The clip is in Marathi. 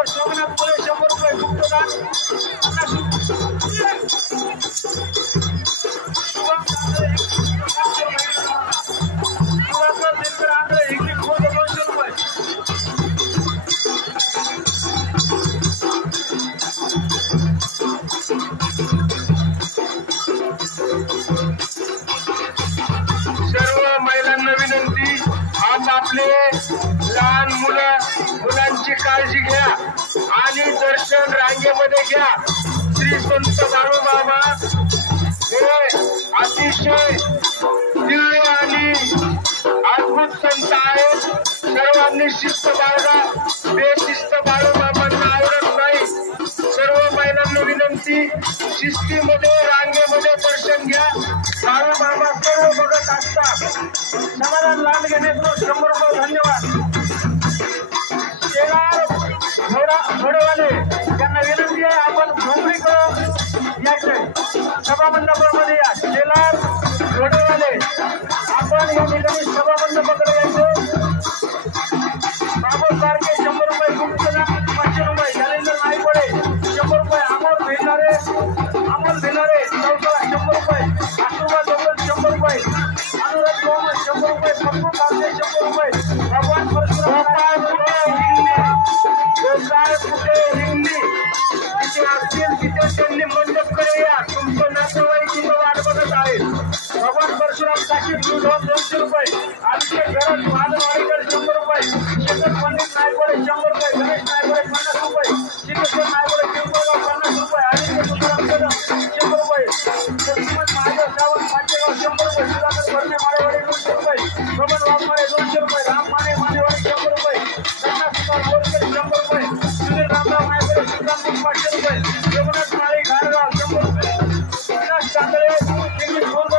रुपये, सोमनाथ पुणे 100 रुपये, गुप्तदान 50 लहान मुलांची काळजी घ्या आणि दर्शन रांगेमध्ये घ्या। श्री संत बाळूमामा हे अतिशय दिव्य आणि अद्भुत संत आहेत। सर्वांनी शिस्त बाळगा, बेशिस्त बाळूमामांना आवडत नाही। सर्व महिलांना विनंती, शिस्तीमध्ये रांगेमध्ये दर्शन घ्या। बाळूमामा सर्व बघत असतात। समाधान लांडगे 100 रुपये, धन्यवाद। घोडेवाले त्यांना विनंती आहे, आपण झोपडीकडे यायचंय, सभामंडपामध्ये या। शेलार घोडेवाले आपण या ठिकाणी सभामंडपाकडे यायचं। बाबू सारखे 100 रुपये, गुप्तदान 500 रुपये, नरेंद्र नाईकडे 100 रुपये, अमोल भिलारे चौसा 100 रुपये, आशीर्वाद 100 रुपये, अनुराग गोमत 100 रुपये, पप्पू कांदे 100 रुपये, भगवान परशुराम कुठे हिंदी तिथे असतील तिथे त्यांनी मंडपकडे या। तुमचं नातेवाईक तिथं वाट बघत आहेत। भगवान परशुराम साकीब 200 रुपये, आदित्य घरत वादवाडीकर 100 रुपये, शेखर पंडित नायकोडे 100 रुपये, गणेश नायकोडे 50 रुपये, श्रीकृष्ण नायकोडे पिंपळगाव 50 रुपये, आदित्य तुकाराम कदम 100 रुपये, श्रीमंत महादेव सावंत पाचेगाव 100 रुपये, सुधाकर भरणे माळेवाडी 200 रुपये, बबन वाघमारे 200 रुपये, राम माने मानेवाडी 100 रुपये, कन्या सुधार बोरकर 100 रुपये, सुनील रामराव नायकोडे श्रीकांत 500 रुपये, रघुनाथ